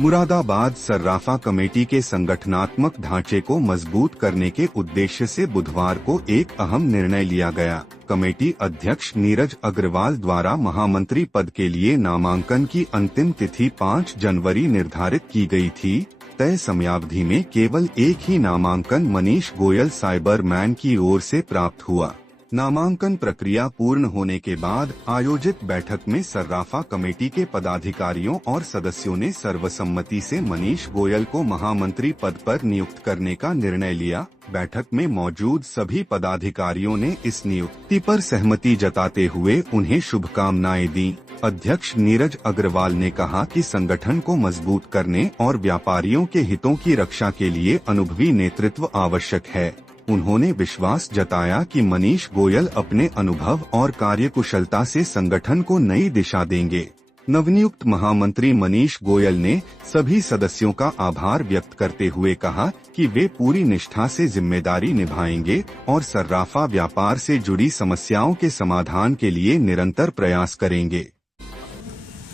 Moradabad सर्राफा committee के संगठनात्मक ढांचे को मजबूत करने के उद्देश्य से बुधवार को एक अहम निर्णय लिया गया। कमेटी अध्यक्ष नीरज अग्रवाल द्वारा महामंत्री पद के लिए नामांकन की अंतिम तिथि 5 जनवरी निर्धारित की गई थी। तय समयावधि में केवल एक ही नामांकन मनीष गोयल साइबरमैन की ओर से प्राप्त हुआ। नामांकन प्रक्रिया पूर्ण होने के बाद आयोजित बैठक में सर्राफा कमेटी के पदाधिकारियों और सदस्यों ने सर्वसम्मति से मनीष गोयल को महामंत्री पद पर नियुक्त करने का निर्णय लिया। बैठक में मौजूद सभी पदाधिकारियों ने इस नियुक्ति पर सहमति जताते हुए उन्हें शुभकामनाएं दी। अध्यक्ष नीरज अग्रवाल ने कहा कि संगठन को मजबूत करने और व्यापारियों के हितों की रक्षा के लिए अनुभवी नेतृत्व आवश्यक है। उन्होंने विश्वास जताया कि मनीष गोयल अपने अनुभव और कार्यकुशलता से संगठन को नई दिशा देंगे। नवनियुक्त महामंत्री मनीष गोयल ने सभी सदस्यों का आभार व्यक्त करते हुए कहा कि वे पूरी निष्ठा से जिम्मेदारी निभाएंगे और सर्राफा व्यापार से जुड़ी समस्याओं के समाधान के लिए निरंतर प्रयास करेंगे।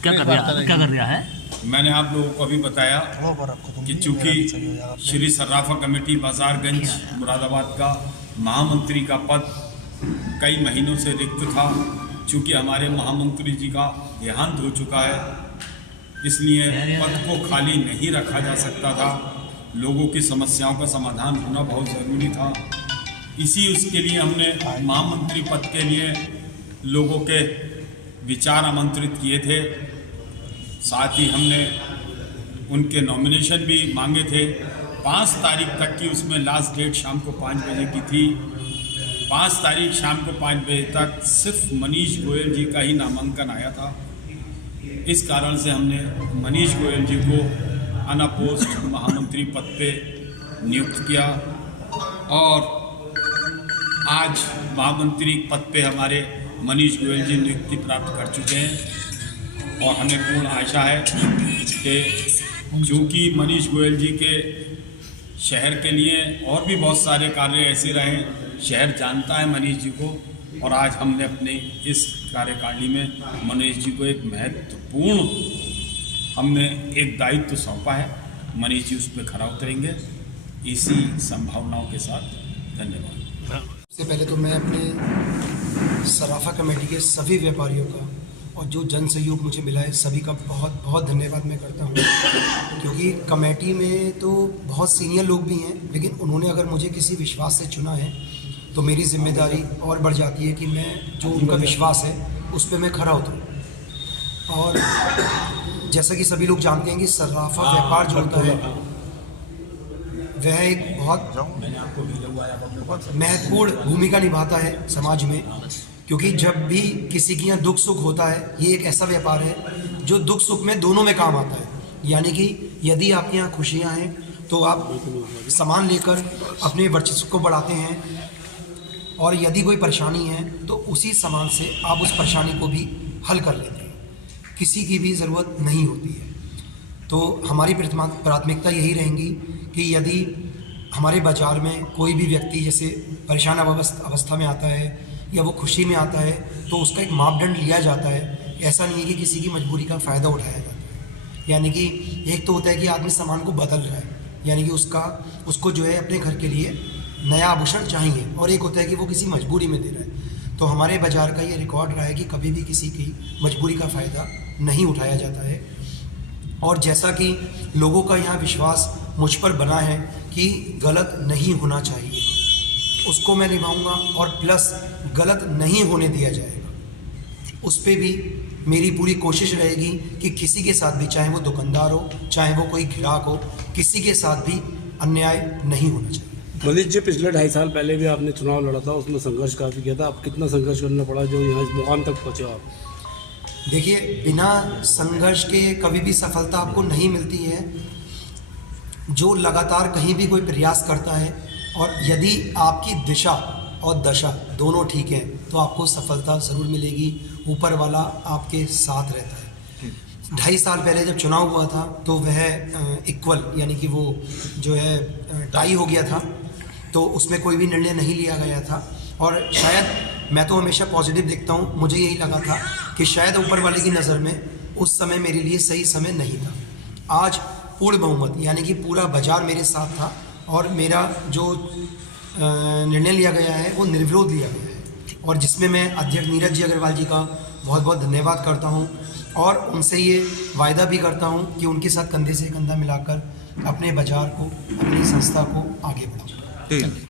क्या कर रहा है? मैंने आप लोगों को अभी बताया कि चूंकि श्री सर्राफा कमेटी बाजारगंज मुरादाबाद का महामंत्री का पद कई महीनों से रिक्त था, चूंकि हमारे महामंत्री जी का देहांत हो चुका है, इसलिए पद को खाली नहीं रखा जा सकता था। लोगों की समस्याओं का समाधान होना बहुत ज़रूरी था। उसके लिए हमने महामंत्री पद के लिए लोगों के विचार आमंत्रित किए थे। साथ ही हमने उनके नॉमिनेशन भी मांगे थे। 5 तारीख तक की उसमें लास्ट डेट शाम को 5 बजे की थी। 5 तारीख शाम को 5 बजे तक सिर्फ मनीष गोयल जी का ही नामांकन आया था। इस कारण से हमने मनीष गोयल जी को अनअपोज्ड महामंत्री पद पे नियुक्त किया और आज महामंत्री पद पे हमारे मनीष गोयल जी नियुक्ति प्राप्त कर चुके हैं और हमें पूर्ण आशा है कि चूँकि मनीष गोयल जी के शहर के लिए और भी बहुत सारे कार्य ऐसे रहे, शहर जानता है मनीष जी को, और आज हमने अपने इस कार्यकारिणी में मनीष जी को एक महत्वपूर्ण हमने एक दायित्व सौंपा है। मनीष जी उस पर खरा उतरेंगे इसी संभावनाओं के साथ। धन्यवाद। सबसे पहले तो मैं अपने सर्राफा कमेटी के सभी व्यापारियों का और जो जन सहयोग मुझे मिला है सभी का बहुत बहुत धन्यवाद मैं करता हूँ, क्योंकि कमेटी में तो बहुत सीनियर लोग भी हैं, लेकिन उन्होंने अगर मुझे किसी विश्वास से चुना है तो मेरी जिम्मेदारी और बढ़ जाती है कि मैं जो उनका विश्वास है उस पर मैं खरा उतरूँ। और जैसा कि सभी लोग जानते हैं कि सर्राफा व्यापार जो होता है वह एक बहुत महत्वपूर्ण भूमिका निभाता है समाज में, क्योंकि जब भी किसी के यहाँ दुख सुख होता है, ये एक ऐसा व्यापार है जो दुख सुख में दोनों में काम आता है। यानी कि यदि आपके यहाँ खुशियाँ हैं तो आप सामान लेकर अपने वर्चस्व को बढ़ाते हैं, और यदि कोई परेशानी है तो उसी सामान से आप उस परेशानी को भी हल कर लेते हैं, किसी की भी ज़रूरत नहीं होती है। तो हमारी प्राथमिकता यही रहेंगी कि यदि हमारे बाज़ार में कोई भी व्यक्ति जैसे परेशान अवस्था में आता है या वो खुशी में आता है तो उसका एक मापदंड लिया जाता है। ऐसा नहीं है कि किसी की मजबूरी का फ़ायदा उठाया जाता है। यानी कि एक तो होता है कि आदमी सामान को बदल रहा है, यानी कि उसको जो है अपने घर के लिए नया आभूषण चाहिए, और एक होता है कि वो किसी मजबूरी में दे रहा है। तो हमारे बाज़ार का ये रिकॉर्ड रहा है कि कभी भी किसी की मजबूरी का फ़ायदा नहीं उठाया जाता है। और जैसा कि लोगों का यहाँ विश्वास मुझ पर बना है कि गलत नहीं होना चाहिए, उसको मैं निभाऊंगा, और प्लस गलत नहीं होने दिया जाएगा उस पर भी मेरी पूरी कोशिश रहेगी कि किसी के साथ भी, चाहे वो दुकानदार हो चाहे वो कोई ग्राहक हो, किसी के साथ भी अन्याय नहीं होना चाहिए। मनीष जी, पिछले 2.5 साल पहले भी आपने चुनाव लड़ा था, उसमें संघर्ष काफ़ी किया था। आप कितना संघर्ष करना पड़ा जो यहाँ इस मुकाम तक पहुँचे आप? देखिए, बिना संघर्ष के कभी भी सफलता आपको नहीं मिलती है। जो लगातार कहीं भी कोई प्रयास करता है, और यदि आपकी दिशा और दशा दोनों ठीक है तो आपको सफलता ज़रूर मिलेगी। ऊपर वाला आपके साथ रहता है। 2.5 साल पहले जब चुनाव हुआ था तो वह इक्वल, यानी कि वो जो है टाई हो गया था, तो उसमें कोई भी निर्णय नहीं लिया गया था। और शायद मैं तो हमेशा पॉजिटिव देखता हूँ, मुझे यही लगा था कि शायद ऊपर वाले की नज़र में उस समय मेरे लिए सही समय नहीं था। आज पूर्ण बहुमत यानी कि पूरा बाजार मेरे साथ था और मेरा जो निर्णय लिया गया है वो निर्विरोध लिया गया है, और जिसमें मैं अध्यक्ष नीरज जी अग्रवाल जी का बहुत बहुत धन्यवाद करता हूं और उनसे ये वायदा भी करता हूं कि उनके साथ कंधे से कंधा मिलाकर अपने बाजार को, अपनी संस्था को आगे बढ़ाऊं।